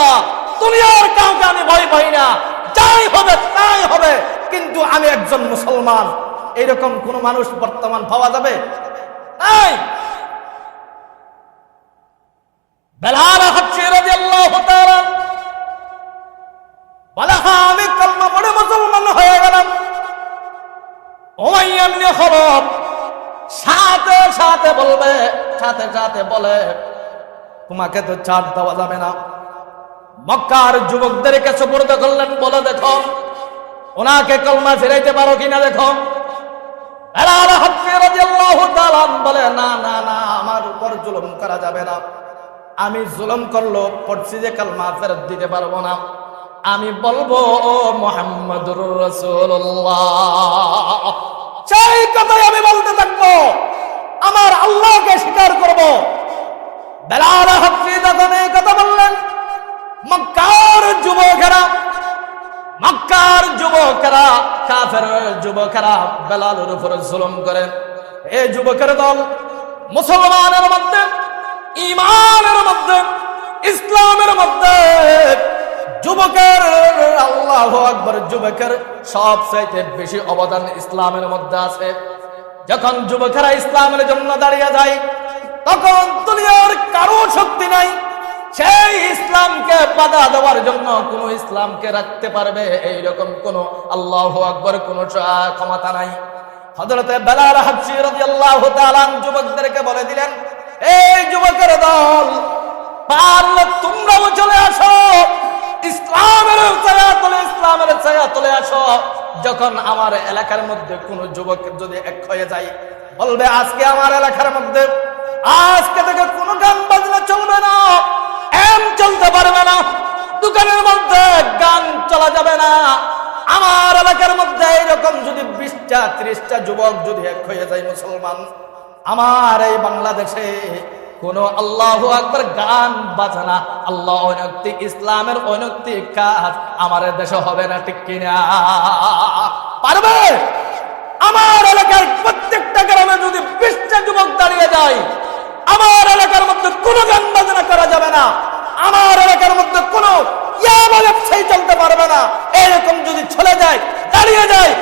আল্লাহ, দুনিয়ার কাউকে আমি ভয় পাই না, যাই হবে তাই হবে, কিন্তু আমি একজন মুসলমান। এইরকম কোন মানুষ বর্তমান পাওয়া যাবে? নাই। বেলাল হাবশী রাদিয়াল্লাহু তাআলা বলে, হ্যাঁ আমি কালেমা পড়ে মুসলমান হয়ে গেলাম। উমাইয়া ইবনে খালাব সাথে সাথে বলে, তোমাকে তো ছাড় দেওয়া যাবে না। মক্কার যুবকদের কাছে সুপর্দ করলেন, বলে দেখো ওনাকে কালেমা ফিরাইতে পারো কিনা দেখো। বেলাল হাবশী রাদিয়াল্লাহু তাআলা বলে, না না না, আমার উপর জুলুম করা যাবে না। আমি জুলুম করলো পড়ছি যে কালেমা ফেরত দিতে পারবো না। আমি বলবো ও মুহাম্মাদুর রাসূলুল্লাহ, সেই কথাই আমি বলতে থাকবো, আমার আল্লাহকে স্বীকার করব। বেলাল হাবশী যখন এই কথা বললেন, মক্কার যুবকেরা কাফের যুবকেরা বেলালের উপর জুলুম করেন। এই যুবকের দল মুসলমানের মধ্যে, ঈমানের মধ্যে, ইসলামের মধ্যে যুবকের, আল্লাহু আকবার, যুবকের সবচেয়ে বেশি অবদান ইসলামের মধ্যে আছে। যখন যুবকেরা ইসলামের জন্য দাঁড়িয়ে যায়, তখন দুনিয়ার কারো শক্তি নাই সেই ইসলামকে বাধা দেওয়ার জন্য। কোন ইসলামকে রাখতে পারবে এইরকম কোন, আল্লাহু আকবার, কোন ক্ষমতা নাই। হযরতে বেলাল হাবশী রাদিয়াল্লাহু তাআলা যুবকদেরকে বলে দিলেন, এই যুবকের দল, পারলে তোমরাও চলে আসো, ইসলামের ছায়া তলে আসো। যখন আমার এলাকার মধ্যে কোন যুবক যদি এক হয়ে যায়, বলবে আজকে আমার এলাকার মধ্যে আজকে থেকে কোনো গান বাজনা চলবে না, চলতে পারবে না, দোকানের মধ্যে গান চলা যাবে না। আমার এলাকার মধ্যে এরকম যদি 20টা 30টা যুবক যদি এক হয়ে যায় মুসলমান, আমার এই বাংলাদেশে কোন আল্লাহু আকবার গান বাজনা, আল্লাহ অনৈতিক, ইসলামের অনৈতিক কাজ আমার দেশে হবে না, ঠিক কিনা? পারবে? আমার এলাকার প্রত্যেকটা গ্রামে যদি 20টা যুবক দাঁড়িয়ে যায়, আমার এলাকার মধ্যে কোনো গান বাজনা করা যাবে না, আমার এলাকার মধ্যে কোনো ব্যবসায়ী চলতে পারবে না। এরকম যদি চলে যায়, দাঁড়িয়ে যায়,